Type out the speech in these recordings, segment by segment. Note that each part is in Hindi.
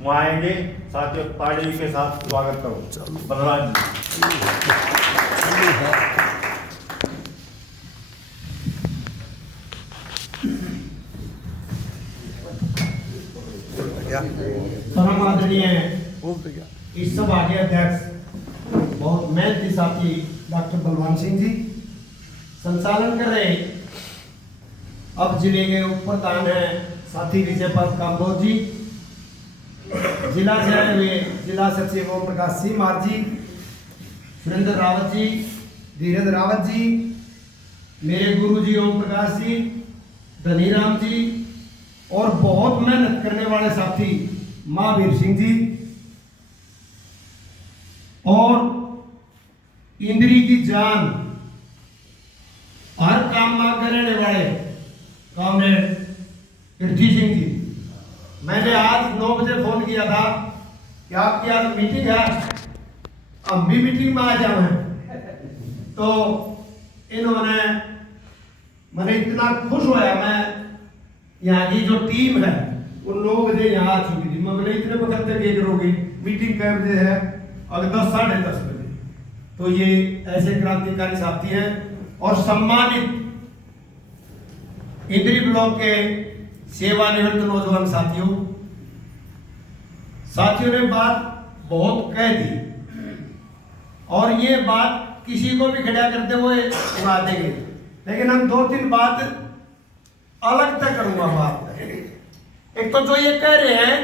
वहाँ आएंगे। साथियों ताड़ी के साथ स्वागत करो बलराज जी। परम आदरणीय इस सभा के अध्यक्ष बहुत मेहनती साथी डॉक्टर बलवान सिंह जी संचालन कर रहे। अब जिले के उप प्रधान है साथी विजयपाल काम्बोज जी, जिला से आए हुए जिला सचिव ओम प्रकाश सिंह मार जी, सुरेंद्र रावत जी, धीरेन्द्र रावत जी, मेरे गुरु जी ओम प्रकाश जी, धनीराम जी और बहुत मेहनत करने वाले साथी महावीर सिंह जी और इंद्री की जान हर काम में करने वाले कॉमरेड पृथ्वी सिंह जी। मैंने आज 9 बजे फोन किया था कि आपकी आज मीटिंग है, हम भी मीटिंग में आ जाए। तो इन्होंने मैंने इतना खुश होया, मैं यहाँ की जो टीम है वो 9 बजे यहाँ आ चुकी थी। मैंने इतने वक्त तक ये करोगे मीटिंग कै बजे है, अगर 10 साढ़े 10 बजे। तो ये ऐसे क्रांतिकारी साथी हैं और सम्मानित इंद्री ब्लॉक के सेवानिवृत्त नौजवान साथियों ने बात बहुत कह दी और ये बात किसी को भी खड़ा करते हुए उड़ा देंगे, लेकिन हम 2-3 बात अलग तक करूंगा बात। एक तो जो ये कह रहे हैं,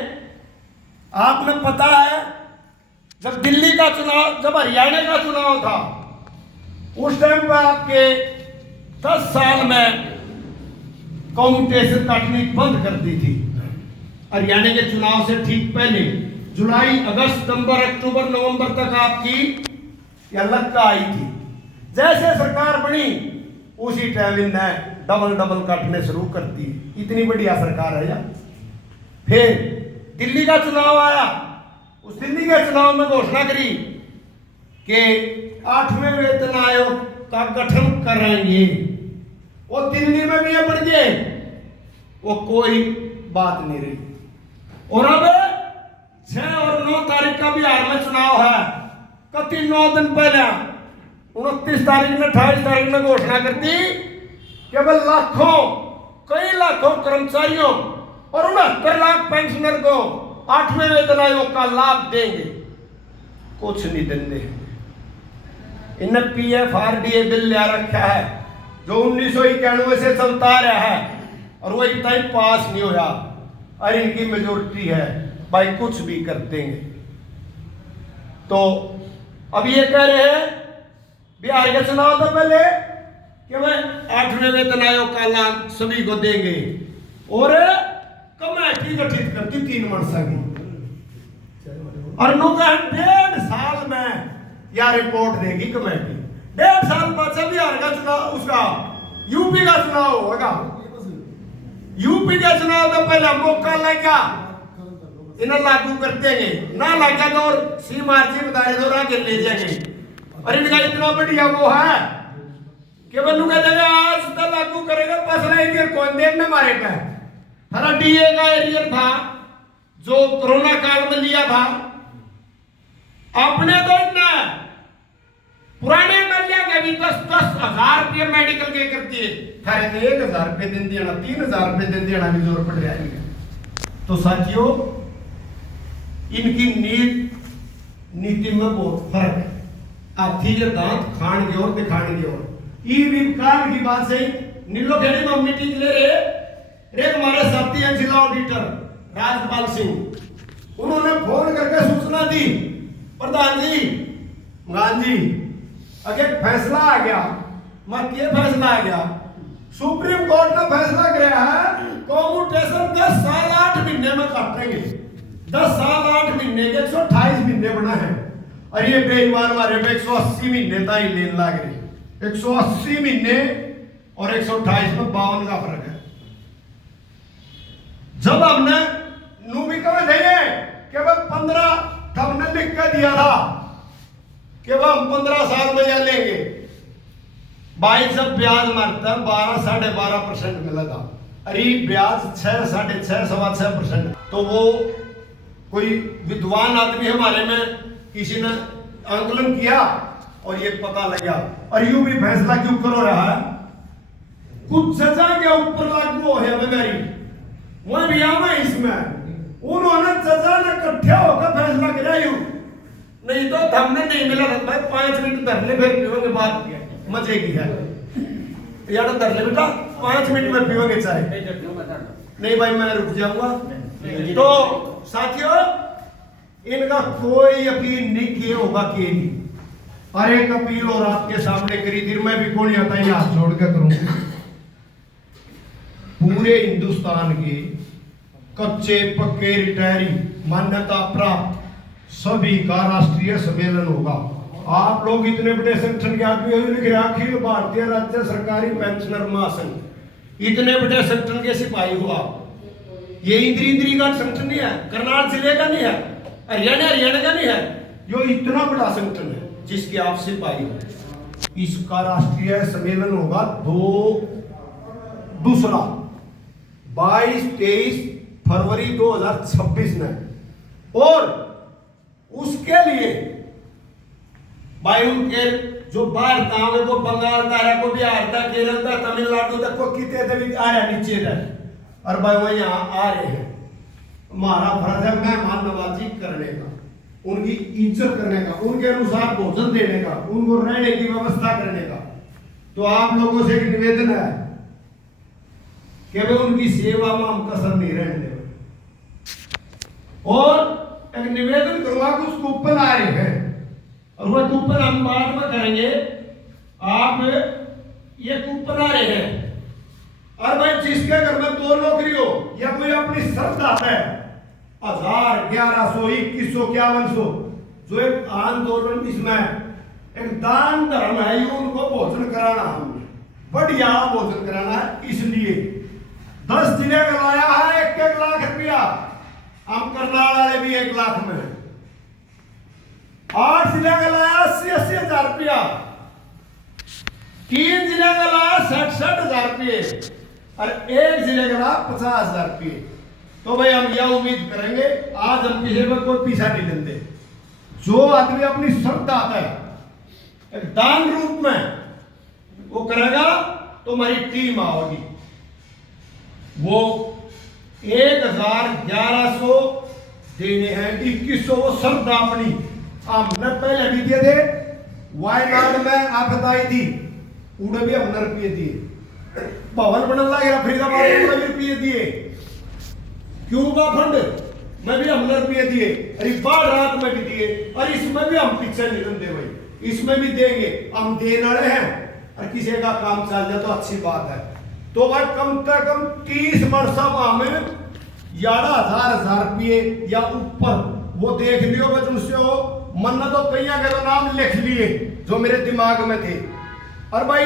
आपने पता है जब दिल्ली का चुनाव, जब हरियाणा का चुनाव था उस टाइम पर आपके 10 साल में कम्यूटेशन काटनी बंद कर दी थी। हरियाणा के चुनाव से ठीक पहले जुलाई, अगस्त, सितंबर, अक्टूबर, नवंबर तक आपकी यह लक्का आई थी। जैसे सरकार बनी उसी टाइम इन्हें डबल काटने शुरू कर दी। इतनी बढ़िया सरकार है यार। फिर दिल्ली का चुनाव आया, उस दिल्ली के चुनाव में घोषणा करी कि 8वें वेतन आयोग का गठन करेंगे। वो दिल्ली में भी बढ़ गए, वो कोई बात नहीं रही। और अब 6 और 9 तारीख का बिहार में चुनाव है। कति 9 दिन पहले 29 तारीख में 28 तारीख में घोषणा कर दी केवल कई लाखों कर्मचारियों और 69 लाख पेंशनर को 8वें वेतन आयोग का लाभ देंगे। कुछ नहीं देंगे। इन्हें PFRDA बिल ले रखा है जो 1991 से चलता रहा है और वो इतना ही पास नहीं होया। और इनकी मेजोरिटी है भाई, कुछ भी कर देंगे। तो अब ये कह रहे हैं बिहार के चुनाव तो पहले कि वह 8वें वेतन आयोग का लाभ सभी को देंगे और कमेटी गठित करती 3 मनसा की। और 1.5 साल में यह रिपोर्ट देगी कमेटी। 1.5 साल बाद से बिहार का चुनाव, उसका यूपी का चुनाव होगा। यूपी का चुनाव तो पहले मौका लगा, इन्हें लागू कर देंगे, ना लगा तो और सीमार्जी बता रहे तो आगे ले जाएंगे। और इनका इतना बढ़िया वो है कि बल्लू कहते हैं आज तो लागू करेगा, पसला एरियर कौन देने हमारे पे। हरा DA का एरियर था जो कोरोना काल में लिया था, अपने तो इतना पुराने मल्लिया के भी 10-10 हजार रुपये मेडिकल के करती है, थारे तो 1,000 रुपये दिन देना, 3,000 रुपये दिन देना भी जोर पड़ रहा है। तो साथियों इनकी नीति में बहुत फर्क है। हाथी के दांत खान की ओर दिखाने की ओर। ई विकास की बात से नीलो खेड़ी में मीटिंग ले रहे एक हमारे साथी हैं जिला ऑडिटर राजपाल सिंह, उन्होंने फोन करके सूचना दी, प्रधान जी मान जी अगर फैसला आ गया, मत ये फैसला आ गया, सुप्रीम कोर्ट ने फैसला किया है कम्यूटेशन 10 साल 8 महीने में काटेंगे। 10 साल 8 महीने के 128 महीने बना है और ये बेईमान हमारे में 180 महीने तक ही लेन लाग रहे। 180 महीने और 128 में 52 का फर्क है। जब हमने नूबी को दिए कि वह 15 हमने लिख के दिया था कि वह हम 15 साल में यह लेंगे, 22 जब ब्याज मारता 12-12.5% मिला था। अरे ब्याज 6, 6.5, 6.25%। तो वो कोई विद्वान आदमी हमारे में किसी ने आंकलन किया और ये पता लगा, और यूं भी फैसला क्यों करो रहा है, कुछ सजा के ऊपर लागू है मेरी वह भी आना इसमें, उन्होंने सजा ने इकट्ठे होकर फैसला किया यूं, नहीं तो हमने नहीं मिला था भाई 5 मिनट धरने फिर पीओगे, बात मजे की है यार, धरने बेटा 5 मिनट में पीओगे चाय, नहीं भाई मैं रुक जाऊंगा। तो साथियों इनका कोई अपील नहीं किए होगा कि नहीं, अरे एक अपील और आपके सामने करी थी, मैं भी कौन आता है हाथ जोड़ के करूंगा। पूरे हिंदुस्तान के कच्चे पक्के रिटायरी मान्यता प्राप्त सभी का राष्ट्रीय सम्मेलन होगा। आप लोग इतने बड़े संगठन के आदमी हो, लिख रहे अखिल भारतीय राज्य सरकारी पेंशनर महासंघ, इतने बड़े संगठन के सिपाही हुआ, ये इंद्री का संगठन नहीं है, करनाल जिले का नहीं है, हरियाणा का नहीं है, जो इतना बड़ा संगठन है जिसके आप सिपाही हो। इसका राष्ट्रीय सम्मेलन होगा 22-23 फरवरी 2026 में, और उसके लिए भाई उनके जो बाहर गांव है, वो बंगाल का है, को बिहार का, केरल का, तमिलनाडु तक को कितने भी आ रहा नीचे रहे, और भाई वो यहाँ आ रहे हैं। हमारा फर्ज है मेहमान नवाजी करने का, उनकी इज्जत करने का, उनके अनुसार भोजन देने का, उनको रहने की व्यवस्था करने का। तो आप लोगों से एक निवेदन है कि वे उनकी सेवा में हम कसर नहीं रहने देंगे, और एक निवेदन करूंगा कि उस कूपन आ रहे हैं, और वह कूपन हम बाद में करेंगे। आप ये कूपन आ रहे हैं, और भाई जिसके घर में 2 नौकरी हो या कोई अपनी श्रद्धा है, 1000, 1100, 2100, 5100, जो एक आंदोलन इसमें एक दान धर्म है, ये उनको भोजन कराना, हमने बढ़िया भोजन कराना है। इसलिए 10 जिले का लाया है 1-1 लाख रुपया, हम करनाल वाले भी 1 लाख में, 8 जिले का लाया 80-80 हजार रुपया, 3 जिले का लाया 60-60 हजार रुपये, और 1 जिले का लाया 50 हजार रुपये। तो भाई हम यह उम्मीद करेंगे, आज हम किसी में कोई पीछा नहीं लेते, जो आदमी अपनी श्रद्धा है एक दान रूप में वो करेगा, तो हमारी टीम आओगी, वो 1100 देने हैं, 2100 वो श्रद्धा अपनी, हमने पहले भी दिए थे, वायनाड में आफत आई थी, उड़े भी हमने रुपये दिए, भवन बनने लगे फरीदाबाद में उड़े भी रुपये दिए, क्यूबा फंड में भी हमने रुपये दिए, अरे बाढ़ रात में भी दिए, और इसमें भी हम पीछे नहीं रहते भाई, इसमें भी देंगे, हम देने रहे हैं, और किसी का काम चल जाए तो अच्छी बात है। तो भाई कम से कम 30 वर्ष हमें 11,000 रुपये या ऊपर वो देख लियो, बस उससे हो मन्नत तो कई के तो नाम लिख लिए जो मेरे दिमाग में थे, और भाई